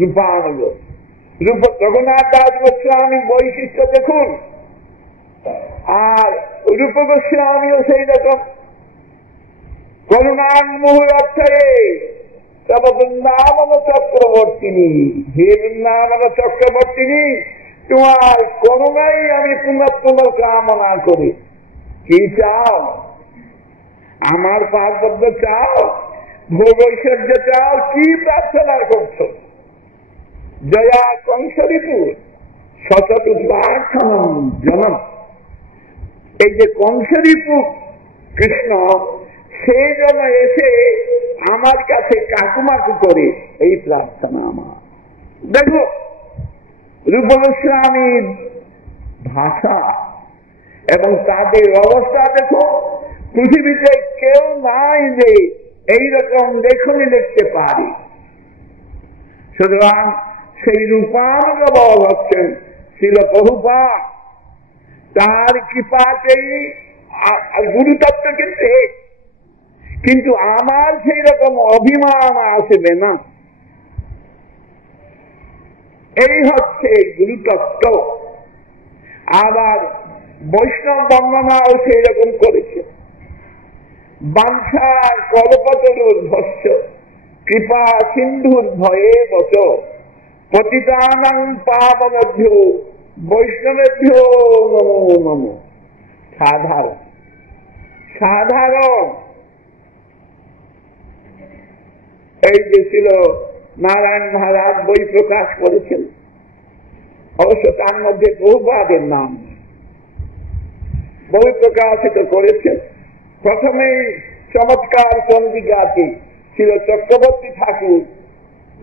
রূপানন্দ রঘুনাথ দাস গোস্বামী বৈশিষ্ট্য দেখুন, আর রূপ গোস্বামীও সেই রকম। করুণান মুহুরর্থে তব বৃন্দাবন চক্রবর্তিনী, হে বৃন্দাবন চক্রবর্তিনী, তোমার করুণাই আমি পুনঃ কামনা করি। কি চাও? আমার পার্বত্য চাও, ভোগ ঐশ্বর্য চাও, কি প্রার্থনা করছো? জয়া কংসরিপুর শততু প্রার্থনম জনম। এই যে কংসরিপুর কৃষ্ণ, সেই জন্য এসে আমার কাছে কাকুমাকু করে, এই প্রার্থনা আমার। দেখো রূপ গোস্বামীর ভাষা এবং তাদের অবস্থা দেখো, পৃথিবীতে কেউ নাই যে এইরকম লেখনী লিখতে পারি। সুতরাং সেই রূপানুগ হচ্ছেন শিল প্রভুপাদ, তার কৃপাতেই গুরুতত্ত্ব কিন্তু আমার সেই রকম অভিমান আসবে না। এই হচ্ছে গুরুতত্ত্ব। আবার বৈষ্ণব বর্ণনাও সেই রকম করেছে। বাঞ্ছা কল্পতরুর্ভস্য কৃপা সিন্ধুর ভয়ে বচ পতিতানাং পাবনেভ্যো বৈষ্ণবেভ্যো নমো নমো। সাধারণ সাধারণ এই যে ছিল নারায়ণ মহারাজ বই প্রকাশ করেছেন, অবশ্য তার মধ্যে বহুপাদের নাম বই প্রকাশিত করেছেন। প্রথমেই চমৎকার চন্দ্রিকাকে ছিল চক্রবর্তী ঠাকুর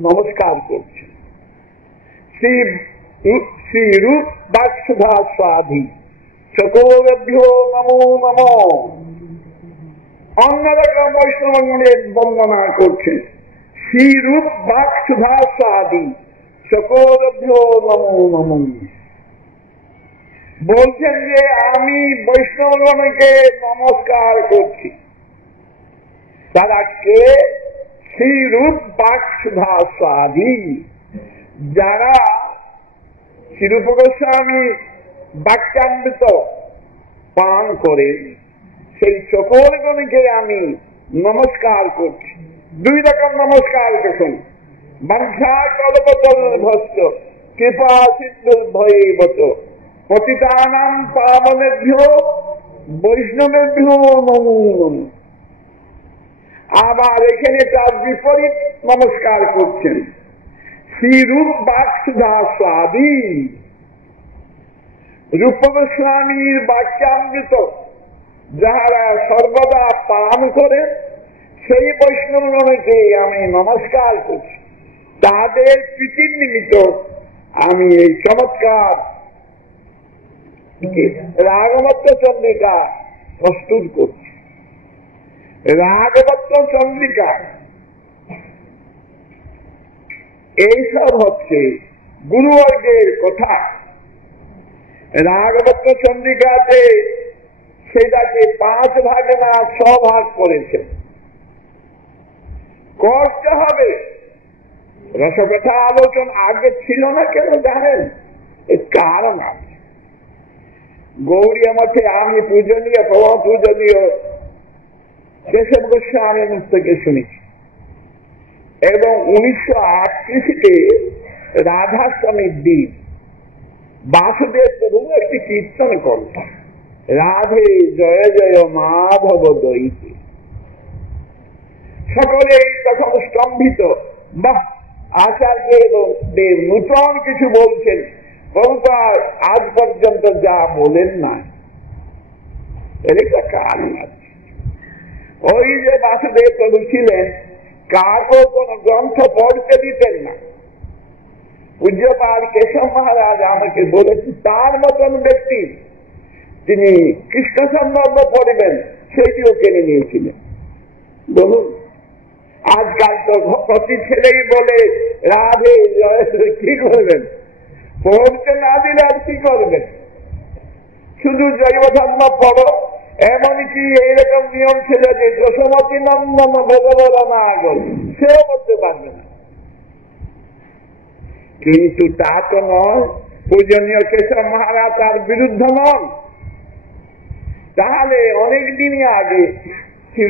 নমস্কার করছেন। শ্রী রূপ বাক্সুধা স্বাধী চকোরভ্যো নমো নমো। অন্যরকম বৈষ্ণবগণের বন্দনা করছেন। শ্রী রূপ বাক্সুধা স্বাধী চকোরভ্যো নমো নমো। বলছেন যে আমি বৈষ্ণবগণকে নমস্কার করছি। তারা কে? শ্রী রূপ বাক্সুধা স্বাধী, যারা শ্রীরূপ গোস্বামী বাক্যামৃত পান করে সেই সকলগণকে আমি নমস্কার করছি। দুই রকম নমস্কার দেখুন। বাঞ্ছা কল্পতরুর্ভস্য কৃপা সিন্ধুর ভয়ে বচ পতিতানাং পাবনেভ্যো বৈষ্ণবেভ্যো নমো নমো। আবার এখানে তার বিপরীত নমস্কার করছেন। শ্রী রূপ বাক্সুধা স্বাধী, রূপ গোস্বামীর বাক্যামৃত যাহারা সর্বদা পান করে সেই বৈষ্ণবগণকে আমি নমস্কার করছি। তাদের প্রীতির নিমিত্ত আমি এই চমৎকার রাগবত্ত চন্দ্রিকা প্রস্তুত করছি। রাগবত্ত চন্দ্রিকা এইসব হচ্ছে গুরুবর্গের কথা। রাগবত্ত চন্দ্রিকাতে সেটাকে 5 ভাগে না 6 ভাগ করেছে। করতে হবে। রসকথা আলোচনা আগে ছিল না কেন জানেন? এর কারণ আছে। গৌড়ীয় মঠে আমি পূজনীয় প্রভা পূজনীয় কেশব গোস্বামীর মুখ থেকে শুনেছি এবং 1938-তে রাধাস্বামীর দিন বাসুদেব প্রভু একটি কীর্তন করতেন, রাধে জয় জয় মাধব দইতে। সকলে তখন স্তম্ভিত, বাহ আচার্য দেব নূতন কিছু বলছেন, প্রভুপাদ আজ পর্যন্ত যা বলেন না। এর একটা কারণ আছে। ওই যে বাসুদেব প্রভু ছিলেন, কাকেও কোন গ্রন্থ পড়তে দিতেন না। পূজ্যপাল কেশব মহারাজ আমাকে বলেছেন তার মতন ব্যক্তি তিনি কৃষ্ণ সম্বন্ধ পড়বেন সেইটিও কেনে নিয়েছিলেন। বলুন, আজকাল তো প্রতি ছেলেই বলে রাধে কি করবেন? পড়তে না দিলে আর কি করবেন? শুধু জৈব ধর্ম পড়ো। এমনকি এইরকম নিয়ম ছিল যে যশোমতী নন্দন ভগবত না আগল, সেও বলতে পারবে না। কিন্তু তা তো নয়, পূজনীয় কেশব মহারাজ তার বিরুদ্ধ নন। তাহলে অনেক দিনই আগে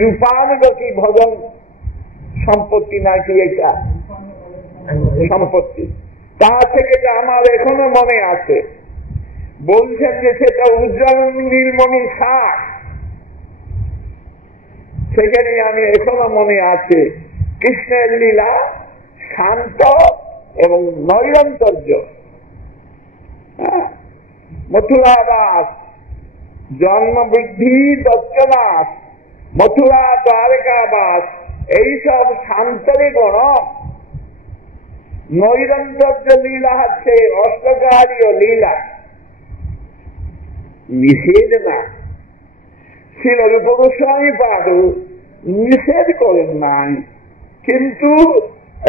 রূপানুগতি ভজন সম্পত্তি নাকি একটা সম্পত্তি, তা থেকে আমার এখনো মনে আছে। বলছেন যে সেটা উজ্জ্বল নীলমণি শাক, সেখানে আমি এখনো মনে আছে কৃষ্ণের লীলা শান্ত এবং নৈরন্তর্য। মথুরাবাস, জন্ম বৃদ্ধি দক্ষনাথ, মথুরা দ্বারকাবাস, এইসব শান্তরে গণ। নৈরন্তর্য লীলা হচ্ছে অষ্টকারীয় লীলা, নিষেধ না। ছিল রূপ গোস্বামী পাদ নিষেধ করেন নাই, কিন্তু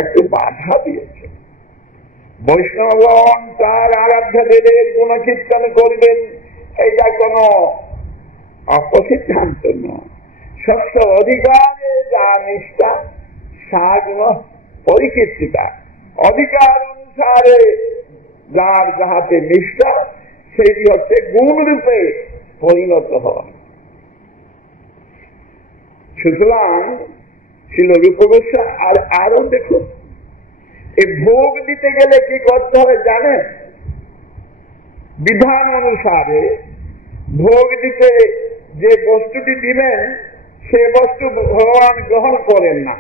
একটু বাধা দিয়েছে। বৈষ্ণবগণ তার আরাধ্য দেবের গুণকীর্তন করবেন, এটা কোন অপসিদ্ধান্ত নয়। স্বস্ব অধিকারে যা নিষ্ঠা সাগ্ন পরিকীর্তিতা, অধিকার অনুসারে যার যাহাতে নিষ্ঠা সেটি হচ্ছে গুণ রূপে পরিণত হওয়া। সুতরাং ছিল রূপ গোস্বামী। আর আরো দেখুন, এই ভোগ দিতে গেলে কি করতে হবে জানেন? বিধান অনুসারে ভোগ দিতে যে বস্তুটি দিবেন সে বস্তু ভগবান গ্রহণ করেন না,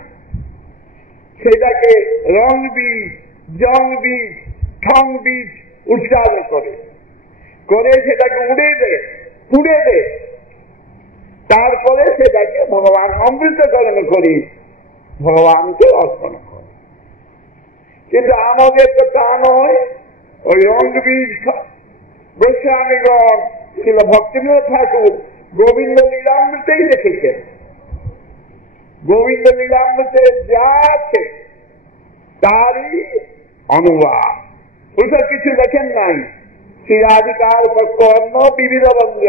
সেটাকে রং বীজ, জং বীজ, ঠং বীজ উচ্চারণ করে সেটাকে উড়ে দেয়, পুড়ে দেয়, তারপরে সেটাকে ভগবান অমৃতকরণ করি ভগবানকে অর্পণ করে। কিন্তু আমাদের তো তা নয়। ওই রং বীজ গোস্বামীগণ ছিল ভক্তিবিনোদ ঠাকুর গোবিন্দ লীলামৃতেই রেখেছেন। গোবিন্দ লীলামৃতে যা আছে তারই অনুবাদ, ওটা কিছু দেখেন নাই। শ্রীরাধিকার কর্ণ বিবিধ বন্ধ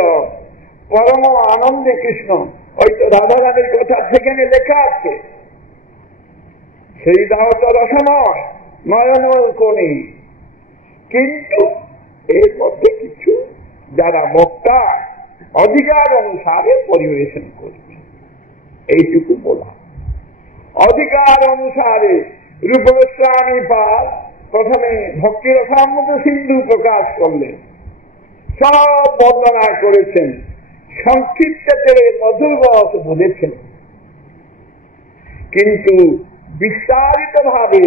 পরম আনন্দে কৃষ্ণ, ওই তো রাধারানীর কথা সেখানে লেখা আছে। সেই দাও তো রসময় নয়ন কোণে, কিন্তু এর মধ্যে কিছু যারা বক্তা অধিকার অনুসারে পরিবেশন করছে, এইটুকু বলা। অধিকার অনুসারে রূপ গোস্বামী পাদ প্রথমে ভক্তি রসামৃত সিন্ধু প্রকাশ করলেন, সব বর্ণনা করেছেন, সংক্ষিপ্ততে মধুর রস বলেছেন, কিন্তু বিস্তারিত ভাবে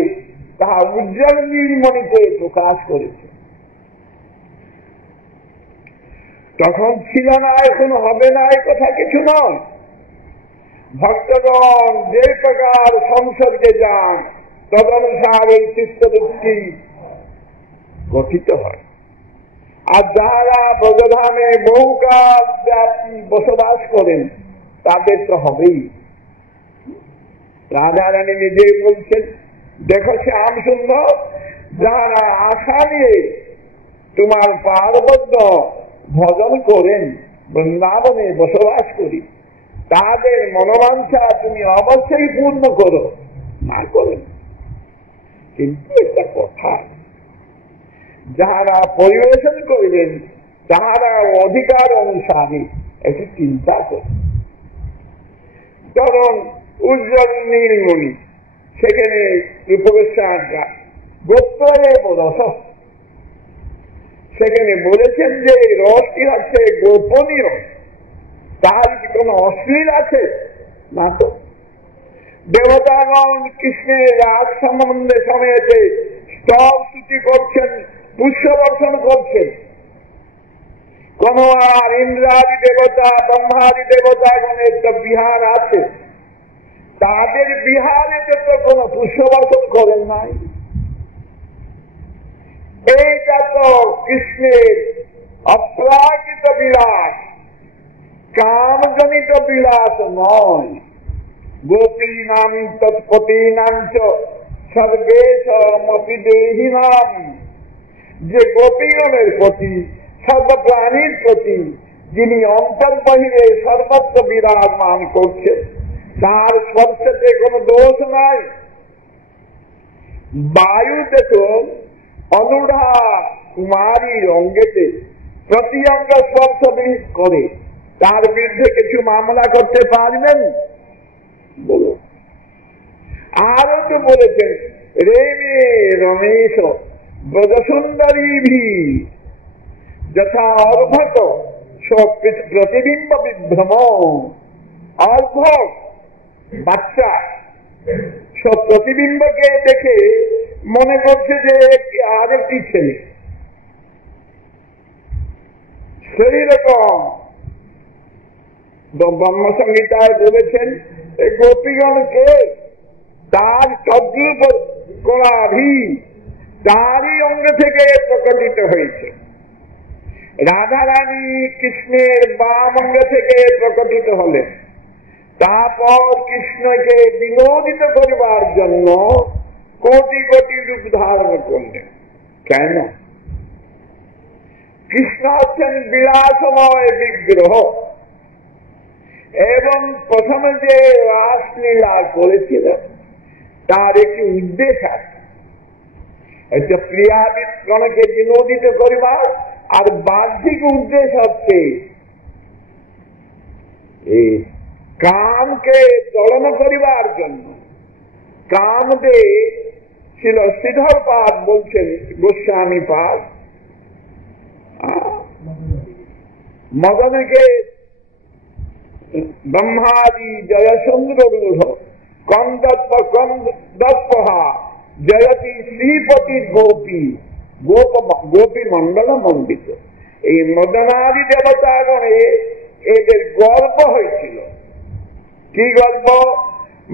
তাহা উজ্জ্বল নীলমণিতে প্রকাশ করেছে। তখন ছিল না, এখন হবে না, এই কথা কিছু নয়। ভক্তগণ যে প্রকার সংসর্গে যান তদনুসারে চিত্তবৃত্তি গঠিত হয়। আর যারা ব্রজধামে বহুকাল ব্যাপী বসবাস করেন তাদের তো হবেই। রাধারানী নিজেই বলছেন, দেখো শ্যাম সুন্দর, যারা আশা নিয়ে তোমার পার্বত্য ভজন করেন, বৃন্দাবনে বসবাস করি, তাদের মনোবাঞ্ছা তুমি অবশ্যই পূর্ণ করো, না করেন। কিন্তু একটা কথা, যারা পরিবেশন করবেন তাহারা অধিকার অনুসারে একটু চিন্তা করে। কারণ উজ্জ্বল নীলমণি সেখানে গোত্রে রস, সেখানে বলেছেন যে রসটি হচ্ছে গোপনীয়, তার কি কোন অশ্লীল আছে না? তো দেবতাগণ কৃষ্ণের রাজ সম্বন্ধে সময়েতে স্তব স্তুতি করছেন, পুষ্পবর্ষণ করছেন। কোন আর ইন্দ্রাদি দেবতা ব্রহ্মাদি দেবতাগণের তো বিহার আছে, তাদের বিহারে তো কোন পুষ্পবর্ষণ করেন নাই। এইটা তো কৃষ্ণের অপ্রাকৃত বিলাস, কামজনিত বিলাস নয়। গোপী নাম তৎপতি নাম সর্বেশমপি দেহি নাম, যে গোপীগণের প্রতি, সর্বপ্রাণীর প্রতি যিনি অন্তর বাহিরে সর্বত্র বিরাজমান করছেন, তার স্পর্শতে কোন দোষ নাই। বায়ু দেখুন অনুঢা কুমারীর অঙ্গেতে প্রতি অঙ্গ স্পর্শ করে, তার বিরুদ্ধে কিছু মামলা করতে পারবেন? বলুন। আরো তো বলেছেন, রেমে রমেশ ব্রজসুন্দরী ভি যথা অর্ভক প্রতিবিম্ব বিভ্রম। অর্ভক বাচ্চা সব প্রতিবিম্বকে দেখে মনে করছে যে আরেকটি ছেলে, সেই রকম ব্রহ্মসংহিতায় বলেছেন গোপীগণকে তার তদ্রূপ করাভি তারই অঙ্গ থেকে প্রকটিত হয়েছে। রাধারানী কৃষ্ণের বাম অঙ্গ থেকে প্রকটিত হলেন, তারপর কৃষ্ণকে বিনোদিত করিবার জন্য কোটি কোটি রূপ ধারণ করলেন। কেন? কৃষ্ণ হচ্ছেন বিলাসময় বিগ্রহ, এবং প্রথমে যে রাসলীলা করেছিলেন তার একটি উদ্দেশ্য আছে, একটা ক্রীড়াবিদগণকে বিনোদিত করিবার, আর বাহ্যিক উদ্দেশ্য হচ্ছে এই কামকে দলন করিবার জন্য। কামদে ছিল শ্রীধর পাদ বলছেন গোস্বামী পাদ, মদনকে ব্রহ্মাদি জয়সুন্দর কন্দপ্পহা জয়তি শ্রীপতি গোপী গোপী মন্ডল মন্ডিত। এই মদনাদি দেবতাগণে এদের গর্ব হয়েছিল। কি গর্ব?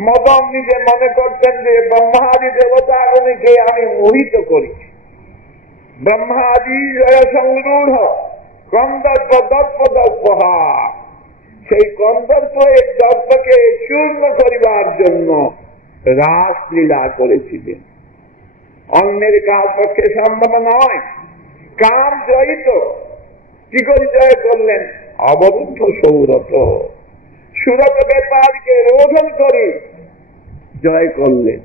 মদন নিজে মনে করতেন যে ব্রহ্মাদি দেবতাগণকে আমি মোহিত করেছি। ব্রহ্মাদি জয়সংরূঢ় কন্দর্প দর্পহা, সেই কন্দর্প এই দর্পকে চূর্ণ করিবার জন্য রাসলীলা করেছিলেন। অন্যের কার পক্ষে সম্ভব নয়। কাম জয়িত, কি করে জয় করলেন? অবরুদ্ধ সৌরত, সুরত ব্যাপারকে রোধন করে জয় করলেন।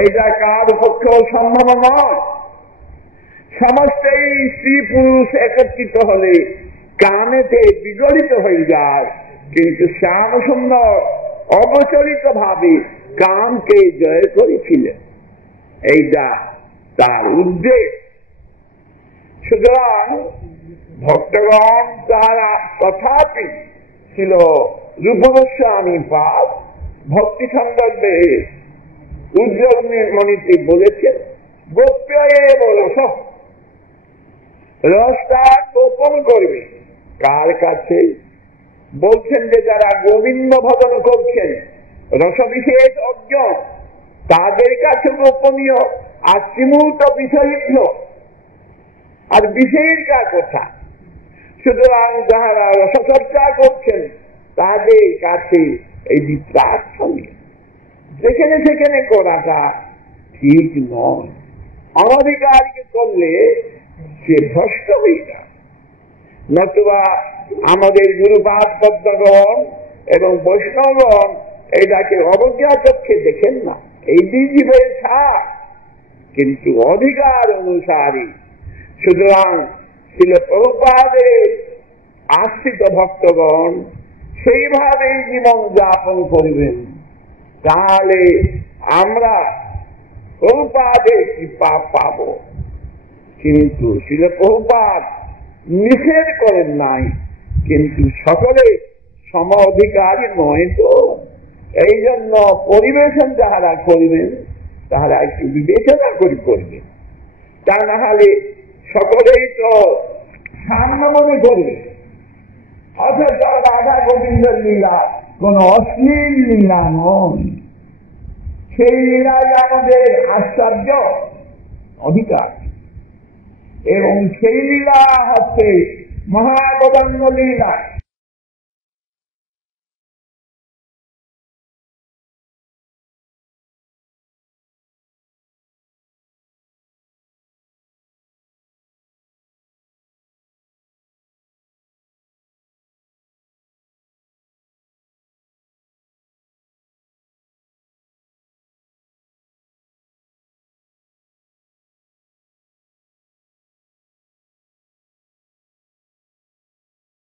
এইটা কার পক্ষেও সম্ভব নয়। সমস্ত স্ত্রী পুরুষ একত্রিত হলে কামেতে বিগলিত হয়ে যায়, কিন্তু শ্যাম সুন্দর অবচলিত ভাবে কামকে জয় করেছিলেন। এইটা তার উদ্দেশ্য। সুতরাং ভক্তগণ তারা তথাপি ছিল রূপগোস্বামী পাদ ভক্তি সন্দর্ভে উজ্জ্বল মণিতে বলেছেন, গোপ্য রস, রসটা গোপন করবে। কার কাছে? বলছেন যে যারা গোবিন্দ ভজন করছেন, রসবিশেষ অজ্ঞ, তাদের কাছে গোপনীয়। আর শ্রীমূর্ত বিষয়ীভ্য, আর বিষয়ের কার কথা? সুতরাং যাহারা রসচর্চা করছেন তাদের কাছে এই প্রার্থনীয়। যেখানে সেখানে করাটা ঠিক নয়। অনধিকারকে করলে সে ভ্রষ্ট হয়ে যায়। নতুবা আমাদের গুরুপাদ পদ্মগণ এবং বৈষ্ণবগণ এটাকে অবজ্ঞা চক্ষে দেখেন না। এই জীবের সার, কিন্তু অধিকার অনুসারী। সুতরাং ছিল প্রভুপাদের আশ্রিত ভক্তগণ সেইভাবে জীবন যাপন করবেন, তাহলে আমরা প্রভুপাদের কৃপা পাব। কিন্তু ছিল প্রভুপাদ নিষেধ করেন নাই, কিন্তু সকলে সম অধিকারী নয়। তো এই জন্য পরিবেশন যাহারা করবেন তাহারা একটু বিবেচনা করে করবেন, তা না হলে সকলেই তো সামনে মনে করবে। অথচ রাধা গোবিন্দের লীলা কোন অশ্লীল লীলা নয়। সেই লীলায় আমাদের আশ্চর্য অধিকার, এবং সেই লীলা হচ্ছে মহাগোবিন্দ লীলা।